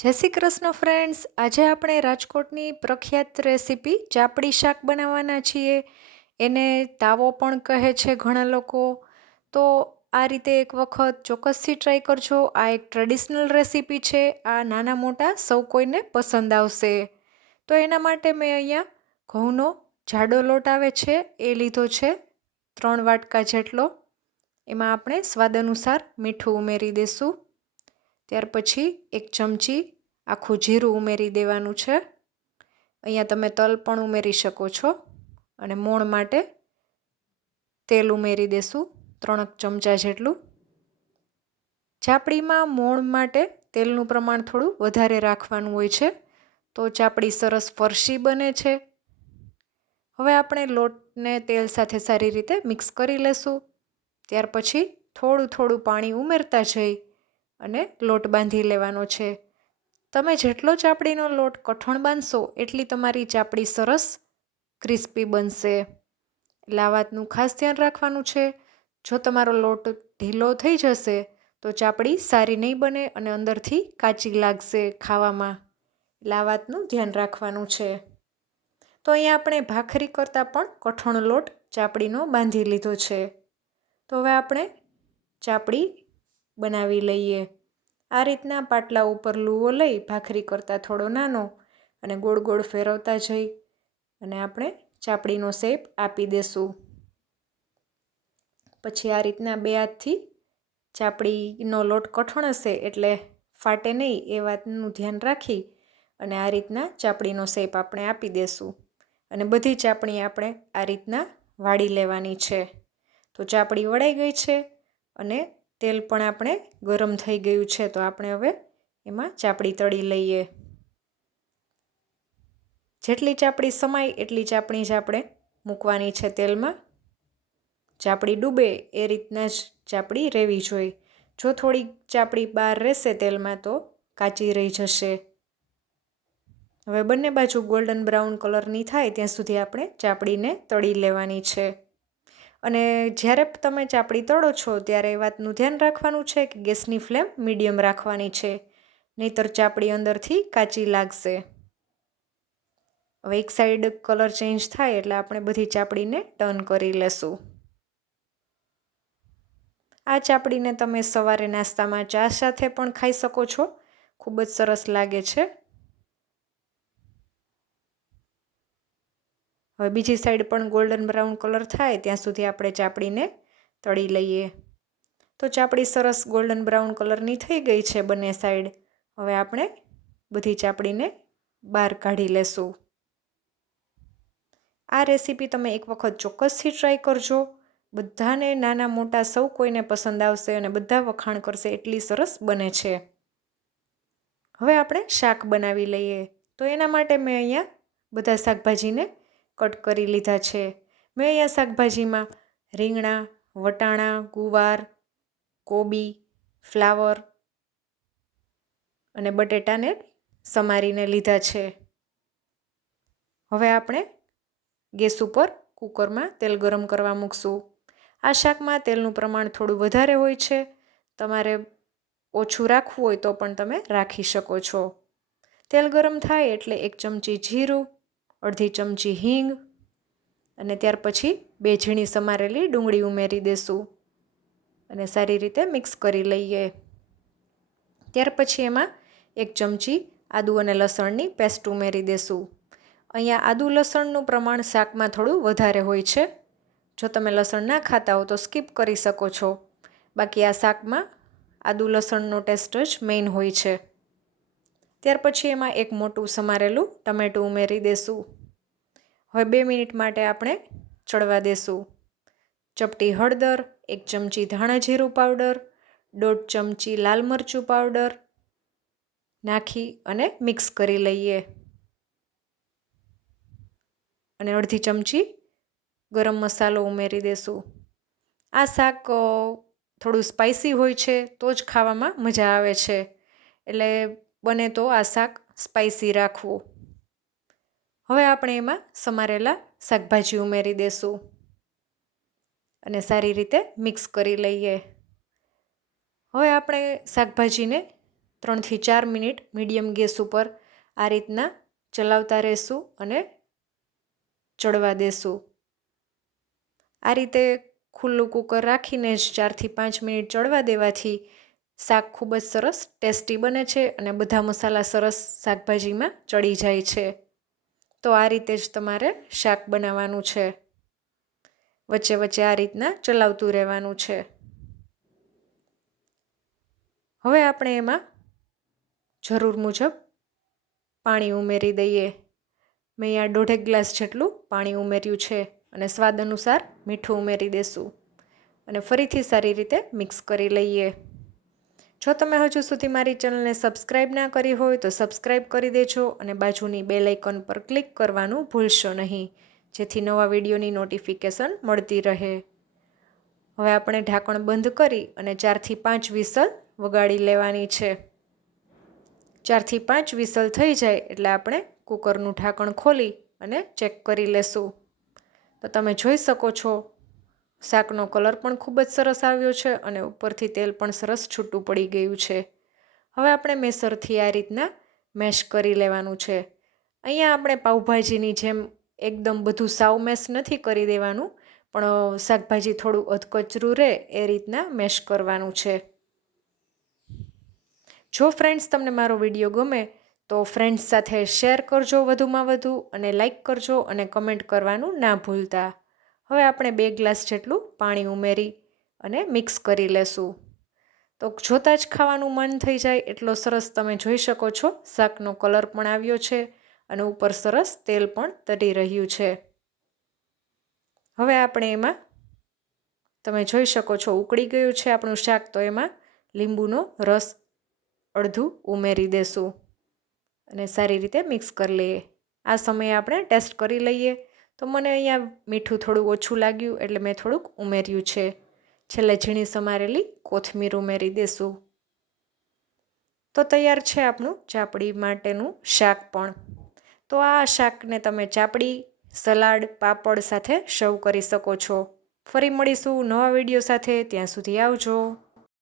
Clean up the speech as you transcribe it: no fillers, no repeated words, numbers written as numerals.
જય શ્રી કૃષ્ણ ફ્રેન્ડ્સ, આજે આપણે રાજકોટની પ્રખ્યાત રેસીપી ચાપડી શાક બનાવવાના છીએ. એને તાવો પણ કહે છે ઘણા લોકો. તો આ રીતે એક વખત ચોક્કસથી ટ્રાય કરજો. આ એક ટ્રેડિશનલ રેસીપી છે. આ નાના મોટા સૌ કોઈને પસંદ આવશે. તો એના માટે મેં અહીંયા ઘઉંનો જાડો લોટ આવે છે એ લીધો છે, 3 વાટકા જેટલો. એમાં આપણે સ્વાદ અનુસાર મીઠું ઉમેરી દઈશું. ત્યાર પછી 1 ચમચી આખું જીરું ઉમેરી દેવાનું છે. અહીંયા તમે તલ પણ ઉમેરી શકો છો. અને મોણ માટે તેલ ઉમેરી દેશું 3 ચમચા જેટલું. ચાપડીમાં મોણ માટે તેલનું પ્રમાણ થોડું વધારે રાખવાનું હોય છે, તો ચાપડી સરસ ફરસી બને છે. હવે આપણે લોટને તેલ સાથે સારી રીતે મિક્સ કરી લેશું. ત્યાર પછી થોડું થોડું પાણી ઉમેરતા જઈ અને લોટ બાંધી લેવાનો છે. તમે જેટલો ચાપડીનો લોટ કઠણ બાંધશો એટલી તમારી ચાપડી સરસ ક્રિસ્પી બનશે. એટલે આ વાતનું ખાસ ધ્યાન રાખવાનું છે. જો તમારો લોટ ઢીલો થઈ જશે તો ચાપડી સારી નહીં બને અને અંદરથી કાચી લાગશે ખાવામાં. એટલે આ વાતનું ધ્યાન રાખવાનું છે. તો અહીંયા આપણે ભાખરી કરતાં પણ કઠણ લોટ ચાપડીનો બાંધી લીધો છે. તો હવે આપણે ચાપડી બનાવી લઈએ. આ રીતના પાટલા ઉપર લૂવો લઈ ભાખરી કરતાં થોડો નાનો અને ગોળ ગોળ ફેરવતા જઈ અને આપણે ચાપડીનો શેપ આપી દેશું. પછી આ રીતના 2 હાથથી ચાપડીનો લોટ કઠણ હશે એટલે ફાટે નહીં એ વાતનું ધ્યાન રાખી અને આ રીતના ચાપડીનો શેપ આપણે આપી દેશું. અને બધી ચાપડી આપણે આ રીતના વાળી લેવાની છે. તો ચાપડી વળાઈ ગઈ છે અને તેલ પણ આપણે ગરમ થઈ ગયું છે. તો આપણે હવે એમાં ચાપડી તળી લઈએ. જેટલી ચાપડી સમાય એટલી ચાપડી જ આપણે મૂકવાની છે તેલમાં. ચાપડી ડૂબે એ રીતના જ ચાપડી રહેવી જોઈએ. જો થોડી ચાપડી બહાર રહેશે તેલમાં તો કાચી રહી જશે. હવે બંને બાજુ ગોલ્ડન બ્રાઉન કલરની થાય ત્યાં સુધી આપણે ચાપડીને તળી લેવાની છે. અને જ્યારે તમે ચાપડી તળો છો ત્યારે એ વાતનું ધ્યાન રાખવાનું છે કે ગેસની ફ્લેમ મીડિયમ રાખવાની છે, નહીંતર ચાપડી અંદરથી કાચી લાગશે. હવે એક સાઈડ કલર ચેન્જ થાય એટલે આપણે બધી ચાપડીને ટર્ન કરી લેશું. આ ચાપડીને તમે સવારે નાસ્તામાં ચા સાથે પણ ખાઈ શકો છો. ખૂબ જ સરસ લાગે છે. હવે બીજી સાઈડ પણ ગોલ્ડન બ્રાઉન કલર થાય ત્યાં સુધી આપણે ચાપડીને તળી લઈએ. તો ચાપડી સરસ ગોલ્ડન બ્રાઉન કલરની થઈ ગઈ છે બંને સાઈડ. હવે આપણે બધી ચાપડીને બહાર કાઢી લેશું. આ રેસીપી તમે એક વખત ચોક્કસથી ટ્રાય કરજો. બધાને નાના મોટા સૌ કોઈને પસંદ આવશે અને બધા વખાણ કરશે એટલી સરસ બને છે. હવે આપણે શાક બનાવી લઈએ. તો એના માટે મેં અહીંયા બધા શાકભાજીને કટ કરી લીધા છે. મેં અહીંયા શાકભાજીમાં રીંગણા, વટાણા, ગુવાર, કોબી, ફ્લાવર અને બટેટાને સમારીને લીધા છે. હવે આપણે ગેસ ઉપર કુકરમાં તેલ ગરમ કરવા મૂકશું. આ શાકમાં તેલનું પ્રમાણ થોડું વધારે હોય છે. તમારે ઓછું રાખવું હોય તો પણ તમે રાખી શકો છો. તેલ ગરમ થાય એટલે 1 ચમચી જીરું, અડધી ચમચી હિંગ અને ત્યાર પછી 2 ઝીણી સમારેલી ડુંગળી ઉમેરી દેશું અને સારી રીતે મિક્સ કરી લઈએ. ત્યાર પછી એમાં 1 ચમચી આદુ અને લસણની પેસ્ટ ઉમેરી દેશું. અહીંયા આદુ લસણનું પ્રમાણ શાકમાં થોડું વધારે હોય છે. જો તમે લસણ ના ખાતા હો તો સ્કીપ કરી શકો છો. બાકી આ શાકમાં આદુ લસણનો ટેસ્ટ જ મેઇન હોય છે. ત્યાર પછી એમાં 1 મોટું સમારેલું ટમેટું ઉમેરી દેશું. હવે 2 મિનિટ માટે આપણે ચડવા દેશું. ચપટી હળદર, 1 ચમચી ધાણા જીરું પાવડર, 1.5 ચમચી લાલ મરચું પાવડર નાખી અને મિક્સ કરી લઈએ. અને અડધી ચમચી ગરમ મસાલો ઉમેરી દેશું. આ શાક થોડું સ્પાઇસી હોય છે તો જ ખાવામાં મજા આવે છે. એટલે બને તો આ શાક સ્પાઇસી રાખવું. હવે આપણે એમાં સમારેલા શાકભાજી ઉમેરી દેશું અને સારી રીતે મિક્સ કરી લઈએ. હવે આપણે શાકભાજીને 3 થી 4 મિનિટ મીડિયમ ગેસ ઉપર આ રીતના ચલાવતા રહેશું અને ચડવા દેશું. આ રીતે ખુલ્લું કુકર રાખીને જ 4 થી 5 મિનિટ ચડવા દેવાથી શાક ખૂબ જ સરસ ટેસ્ટી બને છે અને બધા મસાલા સરસ શાકભાજીમાં ચડી જાય છે. તો આ રીતે જ તમારે શાક બનાવવાનું છે. વચ્ચે વચ્ચે આ રીતના ચલાવતું રહેવાનું છે. હવે આપણે એમાં જરૂર મુજબ પાણી ઉમેરી દઈએ. મેં અહીંયા 1.5 ગ્લાસ જેટલું પાણી ઉમેર્યું છે અને સ્વાદ અનુસાર મીઠું ઉમેરી દેશું અને ફરીથી સારી રીતે મિક્સ કરી લઈએ. જો તમે હજુ સુધી મારી ચેનલને સબસ્ક્રાઈબ ના કરી હોય તો સબસ્ક્રાઈબ કરી દેજો અને બાજુની બેલ આઇકન પર ક્લિક કરવાનું ભૂલશો નહીં, જેથી નવા વિડીયોની નોટિફિકેશન મળતી રહે. હવે આપણે ઢાંકણ બંધ કરી અને 4 થી 5 વિસલ વગાડી લેવાની છે. 4 થી 5 વિસલ થઈ જાય એટલે આપણે કુકરનું ઢાંકણ ખોલી અને ચેક કરી લેશું. તો તમે જોઈ શકો છો શાકનો કલર પણ ખૂબ જ સરસ આવ્યો છે અને ઉપરથી તેલ પણ સરસ છૂટું પડી ગયું છે. હવે આપણે મેસરથી આ રીતના મેશ કરી લેવાનું છે. અહીંયા આપણે પાઉંભાજીની જેમ એકદમ બધું સાવ મેશ નથી કરી દેવાનું, પણ શાકભાજી થોડું અધકચરું રહે એ રીતના મેશ કરવાનું છે. જો ફ્રેન્ડ્સ તમને મારો વિડીયો ગમે તો ફ્રેન્ડ્સ સાથે શેર કરજો વધુમાં વધુ અને લાઈક કરજો અને કમેન્ટ કરવાનું ના ભૂલતા. હવે આપણે 2 ગ્લાસ જેટલું પાણી ઉમેરી અને મિક્સ કરી લેશું. તો જોતાં જ ખાવાનું મન થઈ જાય એટલો સરસ તમે જોઈ શકો છો શાકનો કલર પણ આવ્યો છે અને ઉપર સરસ તેલ પણ તરી રહ્યું છે. હવે આપણે એમાં તમે જોઈ શકો છો ઉકળી ગયું છે આપણું શાક, તો એમાં લીંબુનો રસ અડધું ઉમેરી દેશું અને સારી રીતે મિક્સ કરી લઈએ. આ સમયે આપણે ટેસ્ટ કરી લઈએ. તો મને અહીંયા મીઠું થોડું ઓછું લાગ્યું એટલે મેં થોડુંક ઉમેર્યું છે. છેલ્લે ઝીણી સમારેલી કોથમીર ઉમેરી દેશું. તો તૈયાર છે આપણું ચાપડી માટેનું શાક પણ. તો આ શાકને તમે ચાપડી, સલાડ, પાપડ સાથે સર્વ કરી શકો છો. ફરી મળીશું નવા વિડીયો સાથે. ત્યાં સુધી આવજો.